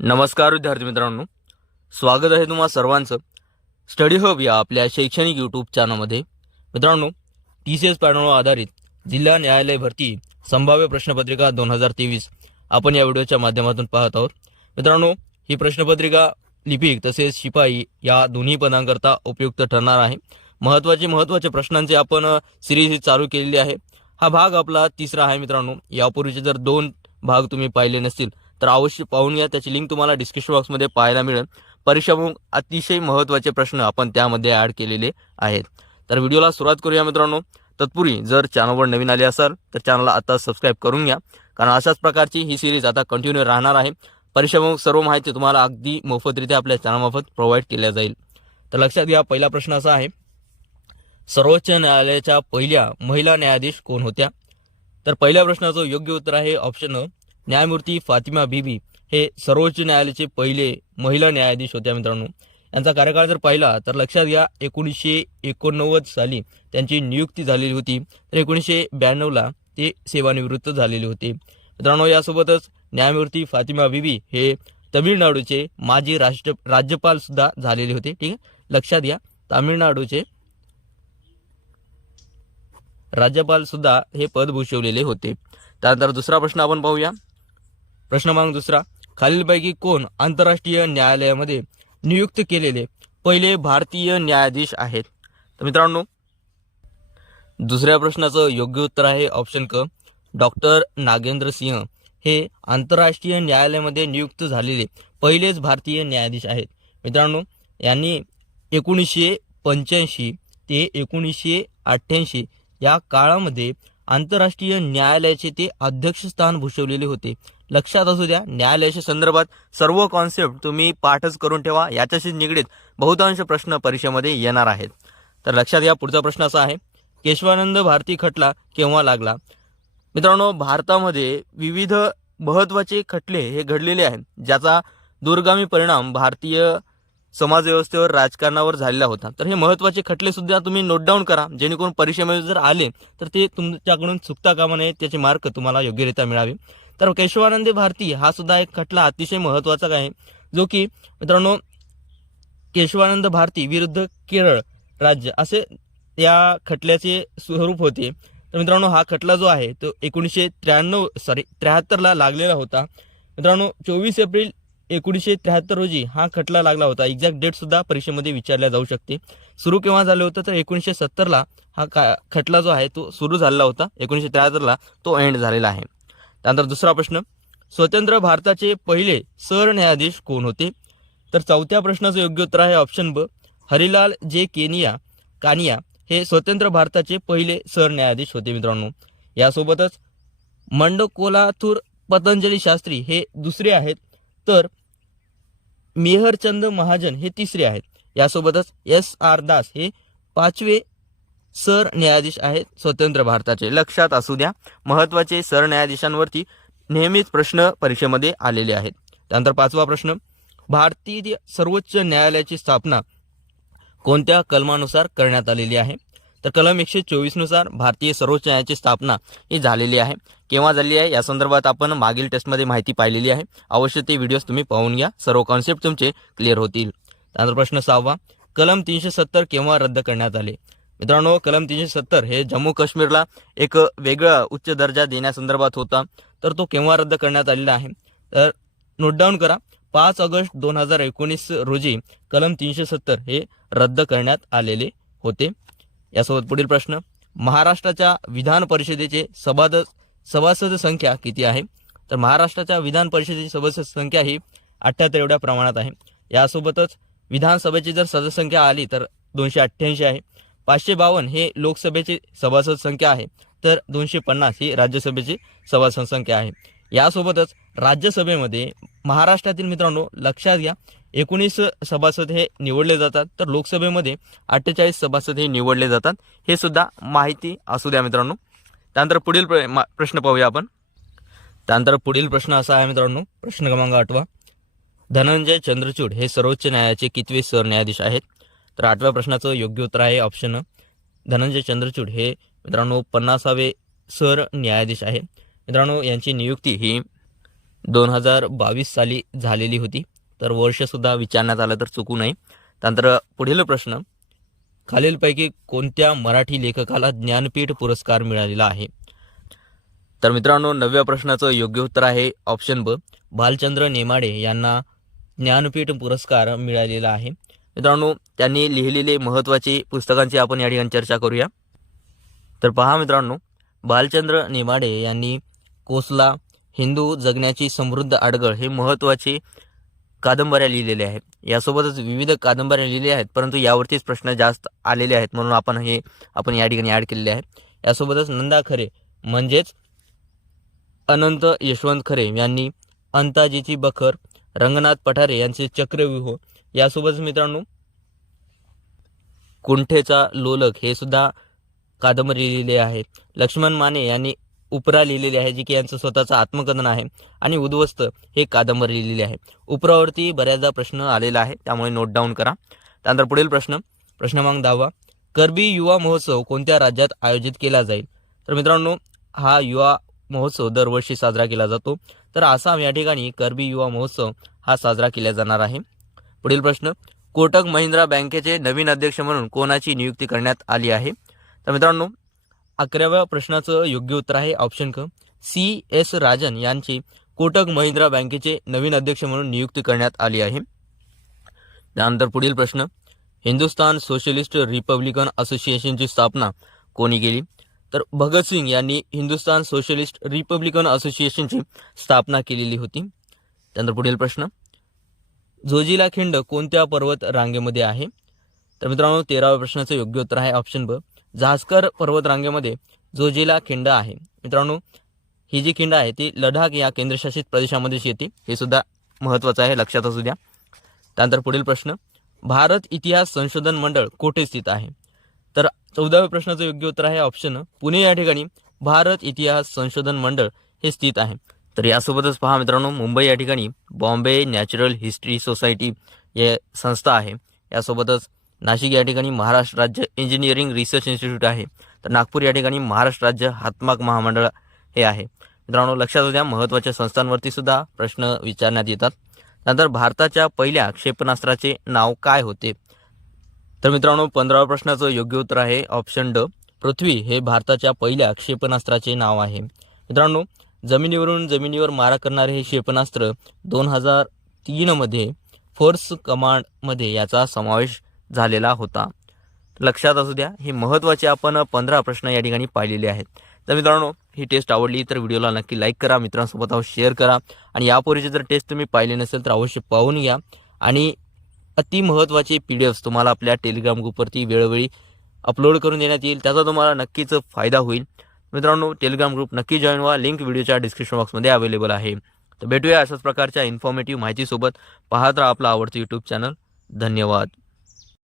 नमस्कार विद्यार्थी मित्रांनो. स्वागत आहे तुम्हा सर्वांचं. स्टडी हब या आपल्या शैक्षणिक यूट्यूब चॅनलमध्ये मित्रांनो टी सी एस पॅनलवर आधारित जिल्हा न्यायालय भरती संभाव्य प्रश्नपत्रिका दोन हजार तेवीस आपण या व्हिडिओच्या माध्यमातून पाहत आहोत. मित्रांनो ही प्रश्नपत्रिका लिपिक तसेच शिपाई या दोन्ही पदांकरता उपयुक्त ठरणार आहे. महत्त्वाचे महत्त्वाच्या प्रश्नांचे आपण सिरीज ही चालू केलेली आहे. हा भाग आपला तिसरा आहे मित्रांनो. यापूर्वीचे जर दोन भाग तुम्ही पाहिले नसतील तर अवश्य पाहून घ्या. त्याची लिंक तुम्हाला डिस्क्रिप्शन बॉक्समध्ये पाहायला मिळेल. परीक्षामुख अतिशय महत्त्वाचे प्रश्न आपण त्यामध्ये ॲड केलेले आहेत. तर व्हिडिओला सुरुवात करूया मित्रांनो. तत्पूर्वी जर चॅनलवर नवीन आले असाल तर चॅनलला आता सबस्क्राईब करून घ्या. कारण अशाच प्रकारची ही सिरीज आता कंटिन्यू राहणार आहे. परीक्षामुख सर्व माहिती तुम्हाला अगदी मोफतरित्या आपल्या चॅनलमार्फत प्रोव्हाइड केल्या जाईल. तर लक्षात घ्या पहिला प्रश्न असा आहे. सर्वोच्च न्यायालयाच्या पहिल्या महिला न्यायाधीश कोण होत्या? तर पहिल्या प्रश्नाचं योग्य उत्तर आहे ऑप्शन न्यायमूर्ती फातिमा बीबी हे सर्वोच्च न्यायालयाचे पहिले महिला न्यायाधीश होत्या मित्रांनो. यांचा कार्यकाळ जर पाहिला तर लक्षात घ्या एकोणीसशे एकोणनव्वद साली त्यांची नियुक्ती झालेली होती. तर एकोणीसशे ब्याण्णवला ते सेवानिवृत्त झालेले होते. मित्रांनो यासोबतच न्यायमूर्ती फातिमा बीबी हे तमिळनाडूचे माजी राष्ट्र राज्यपाल सुद्धा झालेले होते. ठीक आहे? लक्षात घ्या तामिळनाडूचे राज्यपाल सुद्धा हे पद भूषवलेले होते. त्यानंतर दुसरा प्रश्न आपण पाहूया. प्रश्न क्रमांक दुसरा खालीलपैकी कोण आंतरराष्ट्रीय न्यायालयामध्ये नियुक्त केलेले पहिले भारतीय न्यायाधीश आहेत? तर मित्रांनो दुसऱ्या प्रश्नाचं योग्य उत्तर आहे ऑप्शन क डॉक्टर नागेंद्र सिंह हे आंतरराष्ट्रीय न्यायालयामध्ये नियुक्त झालेले पहिलेच भारतीय न्यायाधीश आहेत. मित्रांनो यांनी एकोणीसशे पंच्याऐंशी ते एकोणीसशे अठ्ठ्याऐंशी या काळामध्ये आंतरराष्ट्रीय न्यायालयाचे ते अध्यक्षस्थान भूषवलेले होते. लक्षात असू द्या न्यायालयाच्या संदर्भात सर्व कॉन्सेप्ट तुम्ही पाठच करून ठेवा याच्याशी निगडीत बहुतांश प्रश्न परीक्षेमध्ये येणार आहेत. तर लक्षात घ्या पुढचा प्रश्न असा आहे केशवानंद भारती खटला केव्हा लागला? मित्रांनो भारतामध्ये विविध महत्त्वाचे खटले हे घडलेले आहेत ज्याचा दूरगामी परिणाम भारतीय समाजव्यवस्थेवर राजकारणावर झालेला होता. तर हे महत्त्वाचे खटले सुद्धा तुम्ही नोट डाऊन करा जेणेकरून परीक्षेमध्ये जर आले तर ते तुमच्याकडून चुकता कामा नये त्याचे मार्क तुम्हाला योग्यरित्या मिळावे. तर केशवानंद भारती हा सुद्धा एक खटला अतिशय महत्त्वाचा आहे जो की मित्रांनो केशवानंद भारती विरुद्ध केरळ राज्य असे या खटल्याचे स्वरूप होते. तर मित्रांनो हा खटला जो आहे तो एकोणीसशे त्र्याण्णव सॉरी त्र्याहत्तरला लागलेला होता. मित्रांनो चोवीस एप्रिल एकोणीसशे त्र्याहत्तर रोजी हा खटला लागला होता. एक्झॅक्ट डेट सुद्धा परीक्षेमध्ये विचारल्या जाऊ शकते. सुरू केव्हा झालं होतं? तर एकोणीसशे सत्तरला हा का खटला जो आहे तो सुरू झालेला होता. एकोणीसशे त्र्याहत्तरला तो एंड झालेला आहे. त्यानंतर दुसरा प्रश्न स्वतंत्र भारताचे पहिले सरन्यायाधीश कोण होते? तर चौथ्या प्रश्नाचं योग्य उत्तर आहे ऑप्शन ब हरिलाल जे केनिया कानिया हे स्वतंत्र भारताचे पहिले सरन्यायाधीश होते मित्रांनो. यासोबतच मंडकोलाथूर पतंजली शास्त्री हे दुसरे आहेत तर मेहरचंद महाजन हे तिसरे आहेत. यासोबतच एस आर दास हे पाचवे सरन्यायाधीश आहेत स्वतंत्र भारताचे. लक्षात असू द्या महत्त्वाचे सरन्यायाधीशांवरती नेहमीच प्रश्न परीक्षेमध्ये आलेले आहेत. त्यानंतर पाचवा प्रश्न भारतीय सर्वोच्च न्यायालयाची स्थापना कोणत्या कलमानुसार करण्यात आलेली आहे? तर कलम एकशे चोवीसनुसार भारतीय सर्वोच्च न्यायालयाची स्थापना ही झालेली आहे. केव्हा झाली आहे? या संदर्भात आपण मागील टेस्टमध्ये माहिती पाहिलेली आहे. अवश्य ते व्हिडिओज तुम्ही पाहून घ्या. सर्व कॉन्सेप्ट तुमचे क्लिअर होतील. त्यानंतर प्रश्न सहावा कलम तीनशे सत्तर केव्हा रद्द करण्यात आले? मित्रांनो कलम तीनशे सत्तर हे जम्मू काश्मीरला एक वेगळा उच्च दर्जा देण्यासंदर्भात होता. तर तो केव्हा रद्द करण्यात आलेला आहे? तर नोट डाऊन करा. पाच ऑगस्ट दोन हजार एकोणीस रोजी कलम तीनशे सत्तर हे रद्द करण्यात आलेले होते. यासोबत पुढील प्रश्न. महाराष्ट्राच्या विधान परिषदेचे सभाद सभासद संख्या किती आहे? तर महाराष्ट्राच्या विधान परिषदेची सभासद संख्या ही अठ्ठ्याहत्तर एवढ्या प्रमाणात आहे. यासोबतच विधानसभेची जर सदस्यसंख्या आली तर दोनशे अठ्ठ्याऐंशी आहे. पाचशे बावन्न हे लोकसभेची सभासद संख्या आहे तर दोनशे पन्नास ही राज्यसभेची सभासद संख्या आहे. यासोबतच राज्यसभेमध्ये महाराष्ट्रातील मित्रांनो लक्षात घ्या एकोणीस सभासद हे निवडले जातात तर लोकसभेमध्ये अठ्ठेचाळीस सभासद हे निवडले जातात हे सुद्धा माहिती असू द्या मित्रांनो. त्यानंतर पुढील प्र मा- प्रश्न पाहूया आपण. त्यानंतर पुढील प्रश्न असा आहे मित्रांनो प्रश्न क्रमांक आठवा. धनंजय चंद्रचूड हे सर्वोच्च न्यायालयाचे कितवे सरन्यायाधीश आहेत? तर आठव्या प्रश्नाचं योग्य उत्तर आहे ऑप्शन धनंजय चंद्रचूड. हे मित्रांनो पन्नासावे सर न्यायाधीश आहे. मित्रांनो यांची नियुक्ती ही दोन हजार बावीस साली झालेली होती. तर वर्षसुद्धा विचारण्यात आलं तर चुकू नये. त्यानंतर पुढील प्रश्न खालीलपैकी कोणत्या मराठी लेखकाला ज्ञानपीठ पुरस्कार मिळालेला आहे? तर मित्रांनो नवव्या प्रश्नाचं योग्य उत्तर आहे ऑप्शन ब. भालचंद्र नेमाडे यांना ज्ञानपीठ पुरस्कार मिळालेला आहे. मित्रांनो त्यांनी लिहिलेले महत्त्वाचे पुस्तकांची आपण या ठिकाणी चर्चा करूया. तर पहा मित्रांनो बालचंद्र नेमाडे यांनी कोसला हिंदू जगण्याची समृद्ध आडगळ हे महत्त्वाचे कादंबऱ्या लिहिलेल्या आहेत. यासोबतच विविध कादंबऱ्या लिहिलेल्या आहेत परंतु यावरतीच प्रश्न जास्त आलेले आहेत म्हणून आपण हे आपण या ठिकाणी ॲड केलेले आहे यासोबतच नंदा खरे म्हणजेच अनंत यशवंत खरे यांनी अंताजीची बखर रंगनाथ पठारे यांचे चक्रव्यूह यासोबतच मित्रांनो कुंठेचा लोलक हे सुद्धा कादंबरी लिहिलेली आहे. लक्ष्मण माने यांनी उपरा लिहिलेली आहे जी की यांचं स्वतःचं आत्मकथन आहे आणि उद्ध्वस्त हे कादंबरी लिहिलेली आहे. उपरावरती बऱ्याचदा प्रश्न आलेला आहे त्यामुळे नोट डाऊन करा. त्यानंतर पुढील प्रश्न प्रश्न क्रमांक दहावा. करबी युवा महोत्सव कोणत्या राज्यात आयोजित केला जाईल? तर मित्रांनो हा युवा महोत्सव दरवर्षी साजरा केला जातो. तर आसाम या ठिकाणी करबी युवा महोत्सव हा साजरा केला जाणार आहे. पुढील प्रश्न कोटक महिंद्रा बँकेचे नवीन अध्यक्ष म्हणून कोणाची नियुक्ती करण्यात आली आहे? तर मित्रांनो अकराव्या प्रश्नाचं योग्य उत्तर आहे ऑप्शन क. सी. एस. राजन यांची कोटक महिंद्रा बँकेचे नवीन अध्यक्ष म्हणून नियुक्ती करण्यात आली आहे. त्यानंतर पुढील प्रश्न हिंदुस्तान सोशलिस्ट रिपब्लिकन असोसिएशनची स्थापना कोणी केली? तर भगतसिंग यांनी हिंदुस्तान सोशलिस्ट रिपब्लिकन असोसिएशनची स्थापना केलेली होती. त्यानंतर पुढील प्रश्न झोजिला खिंड कोणत्या पर्वत रांगेमध्ये आहे? तर मित्रांनो तेराव्या प्रश्नाचं योग्य उत्तर आहे ऑप्शन ब. झास्कर पर्वत रांगेमध्ये झोजिला खिंड आहे. मित्रांनो ही जी खिंड आहे ती लडाख या केंद्रशासित प्रदेशामध्येच येते. हे सुद्धा महत्त्वाचं आहे लक्षात असू द्या. त्यानंतर पुढील प्रश्न. भारत इतिहास संशोधन मंडळ कोठे स्थित आहे? तर चौदाव्या प्रश्नाचं योग्य उत्तर आहे ऑप्शन. पुणे या ठिकाणी भारत इतिहास संशोधन मंडळ हे स्थित आहे. तर यासोबतच पहा मित्रांनो मुंबई या ठिकाणी बॉम्बे नॅचरल हिस्ट्री सोसायटी हे संस्था आहे. यासोबतच नाशिक या ठिकाणी महाराष्ट्र राज्य इंजिनिअरिंग रिसर्च इन्स्टिट्यूट आहे. तर नागपूर या ठिकाणी महाराष्ट्र राज्य हातमाग महामंडळ हे आहे. मित्रांनो लक्षात असू द्या महत्त्वाच्या संस्थांवरती सुद्धा प्रश्न विचारण्यात येतात. नंतर भारताच्या पहिल्या क्षेपणास्त्राचे नाव काय होते? तर मित्रांनो पंधराव्या प्रश्नाचं योग्य उत्तर आहे ऑप्शन ड. पृथ्वी हे भारताच्या पहिल्या क्षेपणास्त्राचे नाव आहे. मित्रांनो जमिनीवरून जमिनीवर मारा करणारे हे क्षेपणास्त्र दोन हजार तीनमध्ये फोर्स कमांडमध्ये याचा समावेश झालेला होता. लक्षात असू द्या हे महत्त्वाचे आपण पंधरा प्रश्न या ठिकाणी पाहिलेले आहेत. तर मित्रांनो ही टेस्ट आवडली तर व्हिडिओला नक्की लाईक करा मित्रांसोबत अवश्य शेअर करा आणि यापूर्वीची जर टेस्ट तुम्ही पाहिले नसेल तर अवश्य पाहून घ्या. आणि अति महत्त्वाचे पी डी एफ्स तुम्हाला आपल्या टेलिग्राम ग्रुपवरती वेळोवेळी अपलोड करून देण्यात येईल त्याचा तुम्हाला नक्कीच फायदा होईल. मित्रांनो टेलिग्राम ग्रुप नक्की जॉईन व्हा. लिंक व्हिडिओच्या डिस्क्रिप्शन बॉक्समध्ये अवेलेबल आहे. तर भेटूया अशाच प्रकारच्या इन्फॉर्मेटिव्ह माहितीसोबत. पाहत राहा आपला आवडतं यूट्यूब चॅनल धन्यवाद.